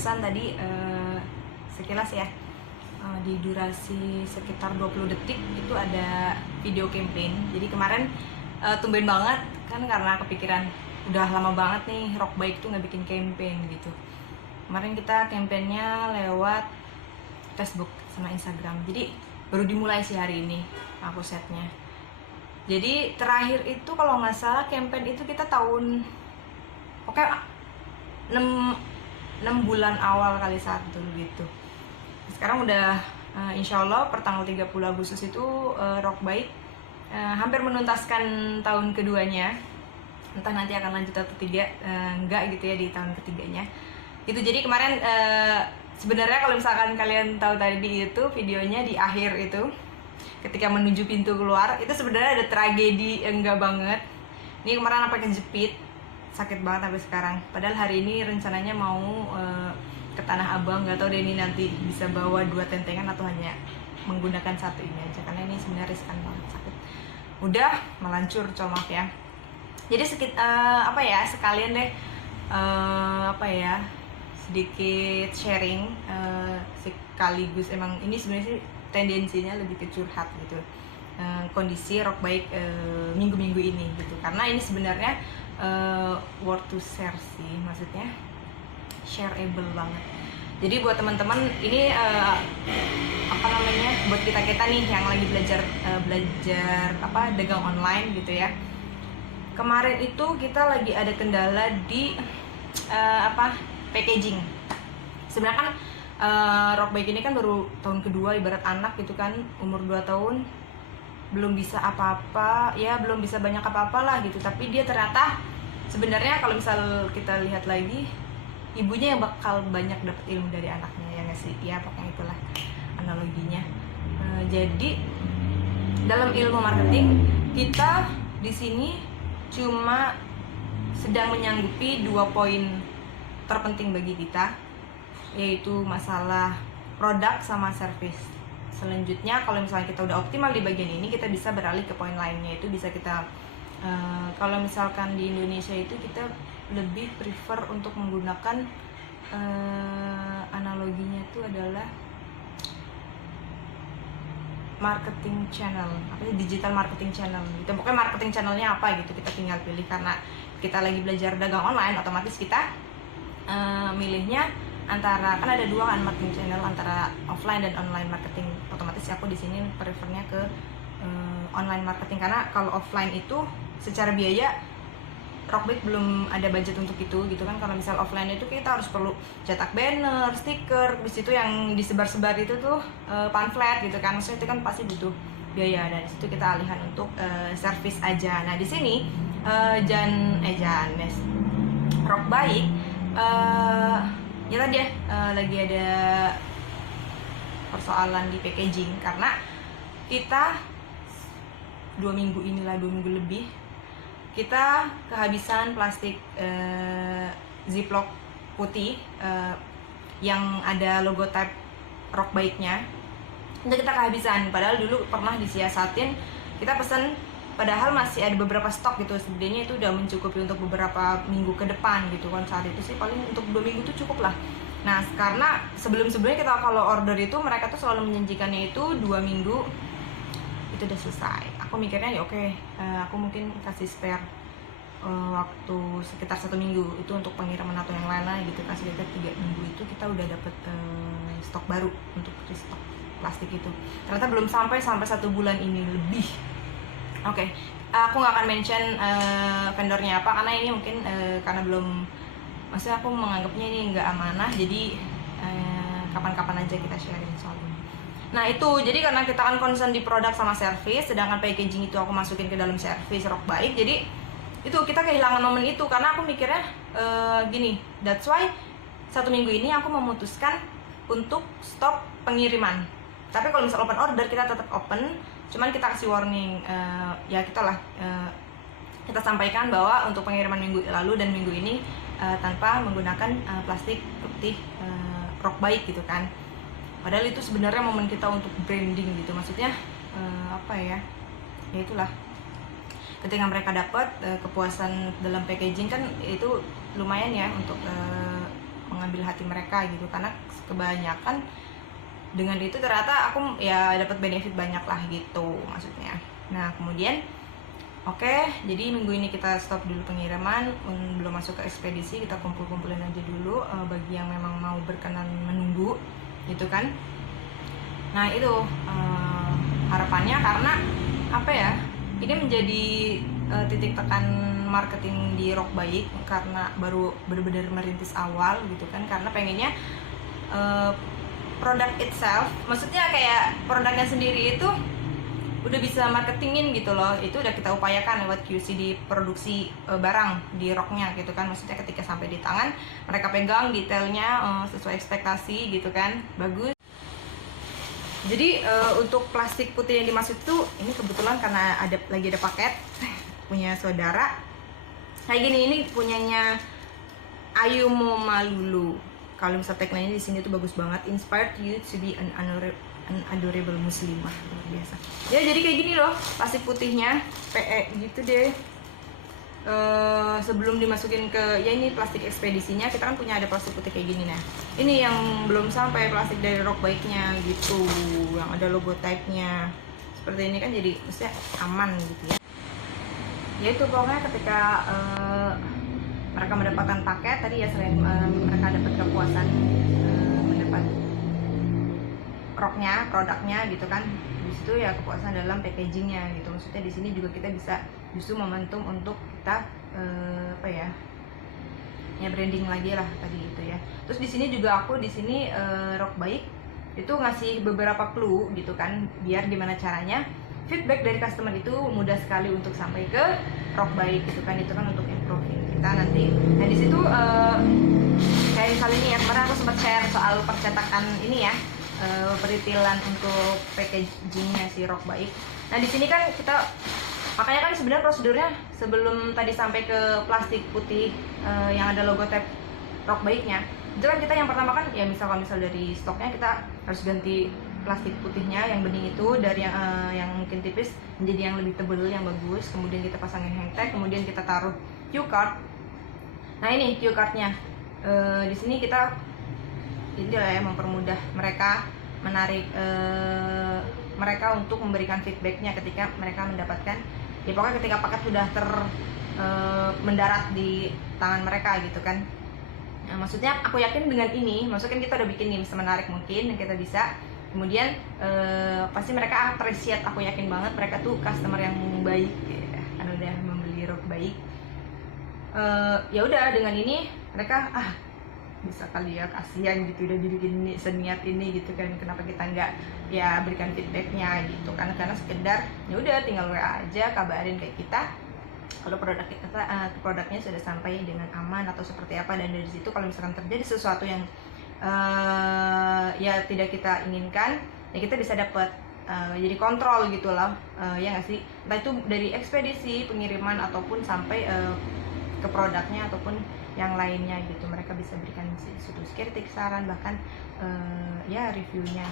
barusan tadi sekilas ya, di durasi sekitar 20 detik itu ada video campaign. Jadi kemarin tumben banget kan, karena kepikiran udah lama banget nih Rock Baik tuh nggak bikin campaign gitu. Kemarin kita campaignnya lewat Facebook sama Instagram. Jadi baru dimulai sih hari ini aku setnya. Jadi terakhir itu kalau nggak salah campaign itu kita tahun 6 bulan awal kali satu gitu. Sekarang udah insya Allah per tanggal 30 Agustus itu Rock Baik hampir menuntaskan tahun keduanya. Entah nanti akan lanjut atau tidak, enggak gitu ya di tahun ketiganya gitu. Jadi kemarin sebenarnya kalau misalkan kalian tahu tadi itu videonya di akhir itu ketika menuju pintu keluar itu sebenarnya ada tragedi, enggak banget. Ini kemarin apa kejepit, sakit banget sampai sekarang. Padahal hari ini rencananya mau ke Tanah Abang, nggak tahu deh ini nanti bisa bawa 2 tentengan atau hanya menggunakan satu ini aja, karena ini sebenarnya riskan banget, sakit. Udah melancur, maaf ya. Jadi sekalian deh sedikit sharing, sekaligus emang ini sebenarnya sih tendensinya lebih ke curhat gitu, kondisi Rock Baik minggu-minggu ini gitu, karena ini sebenarnya worth to share sih, maksudnya shareable banget. Jadi buat teman-teman ini buat kita nih yang lagi belajar dagang online gitu ya. Kemarin itu kita lagi ada kendala di packaging. Sebenarnya kan Rock Baik ini kan baru tahun kedua, ibarat anak gitu kan, umur 2 tahun belum bisa apa-apa ya, belum bisa banyak apa-apa lah gitu. Tapi dia ternyata sebenarnya kalau misal kita lihat lagi, ibunya yang bakal banyak dapat ilmu dari anaknya, ya nggak sih? Ya pokoknya itulah analoginya. Jadi dalam ilmu marketing kita di sini cuma sedang menyanggupi 2 poin terpenting bagi kita, yaitu masalah produk sama service. Selanjutnya kalau misalnya kita udah optimal di bagian ini, kita bisa beralih ke poin lainnya. Itu bisa kita kalau misalkan di Indonesia itu kita lebih prefer untuk menggunakan analoginya itu adalah marketing channel, digital marketing channel gitu. Pokoknya marketing channelnya apa gitu kita tinggal pilih, karena kita lagi belajar dagang online, otomatis kita milihnya antara, kan ada 2 kan marketing channel, antara offline dan online marketing. Otomatis aku di sini prefernya ke online marketing, karena kalau offline itu secara biaya Rock Baik belum ada budget untuk itu gitu kan. Kalau misal offline itu kita harus perlu cetak banner, stiker, di situ yang disebar-sebar itu tuh pamflet gitu kan. Maksudnya itu kan pasti butuh biaya, dan situ kita alihan untuk service aja. Nah di sini Rock Baik ya tadi ya lagi ada persoalan di packaging, karena kita 2 minggu lebih kita kehabisan plastik ziplock putih yang ada logo type Rock Baiknya. Itu kita kehabisan, padahal dulu pernah disiasatin kita pesen, padahal masih ada beberapa stok gitu. Sebenarnya itu udah mencukupi untuk beberapa minggu ke depan gitu kan. Saat itu sih paling untuk 2 minggu itu cukup lah. Nah karena sebelumnya kita kalau order itu mereka tuh selalu menjanjikannya itu 2 minggu itu udah selesai. Aku mikirnya ya oke, aku mungkin kasih spare waktu sekitar 1 minggu itu untuk pengiriman atau yang lain-lain gitu, kasih sekitar 3 minggu itu kita udah dapet stok baru untuk restock plastik itu. Ternyata belum sampai 1 bulan ini lebih. Oke, aku nggak akan mention vendornya apa, karena ini mungkin karena belum, maksudnya aku menganggapnya ini nggak amanah, jadi kapan-kapan aja kita sharing soal ini. Nah itu, jadi karena kita kan concern di produk sama service, sedangkan packaging itu aku masukin ke dalam service Rock Baik, jadi itu kita kehilangan momen itu. Karena aku mikirnya gini, that's why 1 minggu ini aku memutuskan untuk stop pengiriman. Tapi kalau misal open order kita tetap open, cuman kita kasih warning, kita sampaikan bahwa untuk pengiriman minggu lalu dan minggu ini tanpa menggunakan plastik putih Rock Baik gitu kan. Padahal itu sebenarnya momen kita untuk branding gitu, maksudnya ya itulah, ketika mereka dapat kepuasan dalam packaging kan itu lumayan ya untuk mengambil hati mereka gitu, karena kebanyakan dengan itu ternyata aku ya dapat benefit banyak lah gitu maksudnya. Nah kemudian jadi minggu ini kita stop dulu pengiriman, belum masuk ke ekspedisi, kita kumpulin aja dulu bagi yang memang mau berkenan menunggu gitu kan. Nah itu harapannya, karena apa ya, ini menjadi titik tekan marketing di Rockbike karena baru benar-benar merintis awal gitu kan, karena pengennya produk itself, maksudnya kayak produknya sendiri itu udah bisa marketingin gitu loh. Itu udah kita upayakan lewat QC di produksi barang di Rocknya gitu kan, maksudnya ketika sampai di tangan mereka pegang detailnya sesuai ekspektasi gitu kan, bagus. Jadi untuk plastik putih yang dimaksud itu, ini kebetulan karena lagi ada paket punya saudara kayak gini, ini punyanya Ayu Momalulu. Kalau misalnya tagline-nya di sini tuh bagus banget, inspired you to be an adorable muslimah, luar biasa. Ya jadi kayak gini loh plastik putihnya, PE gitu deh. Sebelum dimasukin ke, ya ini plastik ekspedisinya, kita kan punya ada plastik putih kayak gini. Nah ini yang belum sampai plastik dari Rockbike-nya gitu, yang ada logo type-nya seperti ini kan, jadi maksudnya aman gitu ya. Ya itu pokoknya ketika mereka mendapatkan paket tadi ya, selain mereka dapat kepuasan mendapat Rocknya, produknya gitu kan, di situ ya kepuasan dalam packagingnya gitu. Maksudnya di sini juga kita bisa justru momentum untuk kita branding lagi lah tadi itu ya. Terus di sini juga aku di sini Rockbike itu ngasih beberapa clue gitu kan, biar gimana caranya feedback dari customer itu mudah sekali untuk sampai ke Rockbike gitu kan. Itu kan untuk improving kita nanti. Nah di situ kayak misalnya ini ya, kemarin aku sempat share soal percetakan ini ya, peritilan untuk packagingnya si Rockbike. Nah di sini kan kita, makanya kan sebenarnya prosedurnya sebelum tadi sampai ke plastik putih yang ada logo tag Rockbike-nya, itu kan kita yang pertama kan ya, misal dari stoknya kita harus ganti plastik putihnya yang bening itu dari yang mungkin tipis menjadi yang lebih tebal, yang bagus. Kemudian kita pasangin hang tag, kemudian kita taruh cue card. Nah ini cue cardnya, di sini kita ini lah ya, mempermudah mereka, menarik mereka untuk memberikan feedbacknya ketika mereka mendapatkan, ya pokoknya ketika paket sudah mendarat di tangan mereka gitu kan. Nah, maksudnya aku yakin dengan ini, maksudnya kita udah bikin nih semenarik mungkin, dan kita bisa kemudian pasti mereka appreciate, aku yakin banget mereka tuh customer yang baik ya, kan udah membeli Rockbike. Ya udah dengan ini mereka bisa kali ya, kasihan gitu udah dibikin ini, seniat ini gitu kan, kenapa kita nggak ya berikan feedbacknya gitu kan, karena sekedar ya udah tinggal WA aja, kabarin kayak kita kalau produknya sudah sampai dengan aman atau seperti apa. Dan dari situ kalau misalkan terjadi sesuatu yang ya tidak kita inginkan, ya kita bisa dapat jadi kontrol gitu loh, ya nggak sih, entah itu dari ekspedisi, pengiriman, ataupun sampai ke produknya ataupun yang lainnya gitu. Mereka bisa berikan sudut kritik, saran, bahkan ya reviewnya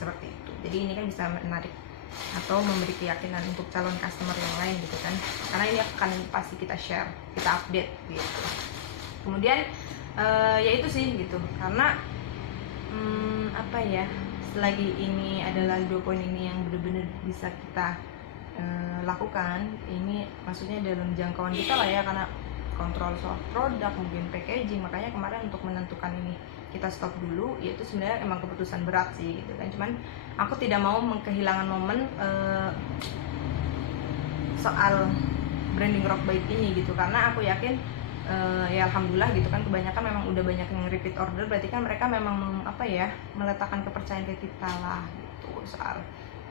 seperti itu. Jadi ini kan bisa menarik atau memberi keyakinan untuk calon customer yang lain gitu kan, karena ini akan pasti kita share, kita update gitu. Kemudian ya itu sih gitu, karena selagi ini adalah 2 poin ini yang benar-benar bisa kita lakukan, ini maksudnya dalam jangkauan kita lah ya, karena kontrol soal produk, mungkin packaging. Makanya kemarin untuk menentukan ini kita stop dulu, yaitu sebenarnya emang keputusan berat sih gitu kan. Cuman aku tidak mau kehilangan momen soal branding Rockbike ini gitu, karena aku yakin ya alhamdulillah gitu kan, kebanyakan memang udah banyak yang repeat order, berarti kan mereka memang meletakkan kepercayaan ke kita lah gitu. Soal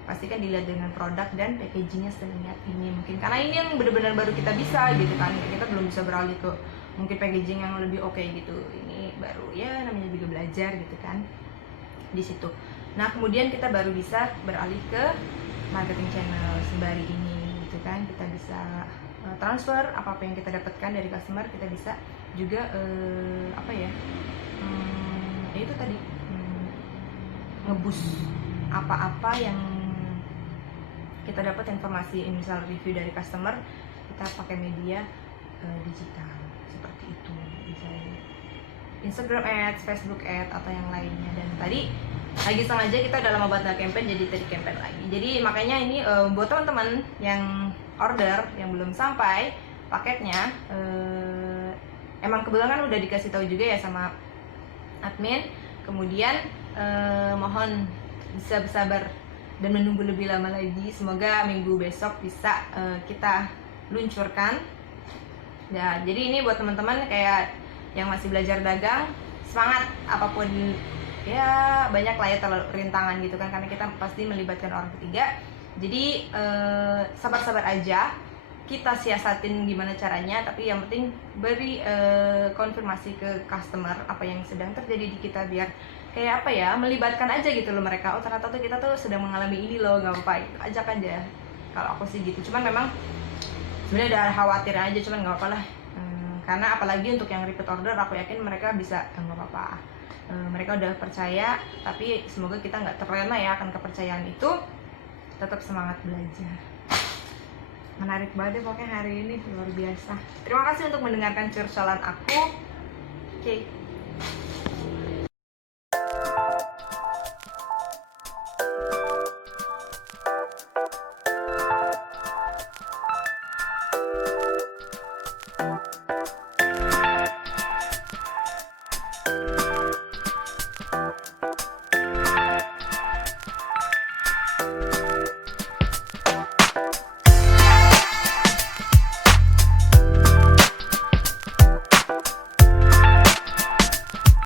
pasti kan dilihat dengan produk dan packagingnya seniat ini, mungkin karena ini yang benar-benar baru kita bisa gitu kan, kita belum bisa beralih ke mungkin packaging yang lebih oke gitu. Ini baru ya, namanya juga belajar gitu kan di situ. Nah kemudian kita baru bisa beralih ke marketing channel sembari ini gitu kan, kita bisa transfer apa yang kita dapatkan dari customer, kita bisa juga itu tadi ngeboost apa-apa yang kita dapat informasi, misal review dari customer, kita pakai media digital seperti itu misalnya. Instagram Ads, Facebook Ads, atau yang lainnya. Dan tadi lagi sengaja kita udah lama banget nggak campaign, jadi tadi campaign lagi. Jadi makanya ini buat teman-teman yang order yang belum sampai paketnya, emang kebetulan kan udah dikasih tahu juga ya sama admin. Kemudian mohon bisa bersabar dan menunggu lebih lama lagi. Semoga minggu besok bisa kita luncurkan. Ya, jadi ini buat teman-teman kayak yang masih belajar dagang, semangat, apapun ya, banyak lah ya rintangan gitu kan, karena kita pasti melibatkan orang ketiga. Jadi sabar-sabar aja, kita siasatin gimana caranya, tapi yang penting beri konfirmasi ke customer apa yang sedang terjadi di kita, biar kayak apa ya, melibatkan aja gitu loh mereka. Oh ternyata tuh kita tuh sedang mengalami ini loh, nggak apa-apa, ajak aja. Kalau aku sih gitu, cuman memang sebenarnya udah khawatir aja, cuman nggak apa-apa lah. Karena apalagi untuk yang repeat order, aku yakin mereka bisa, nggak apa-apa. Mereka udah percaya, tapi semoga kita nggak terlena ya akan kepercayaan itu. Tetap semangat belajar. Menarik banget ya pokoknya hari ini, luar biasa. Terima kasih untuk mendengarkan curcolan aku. Oke.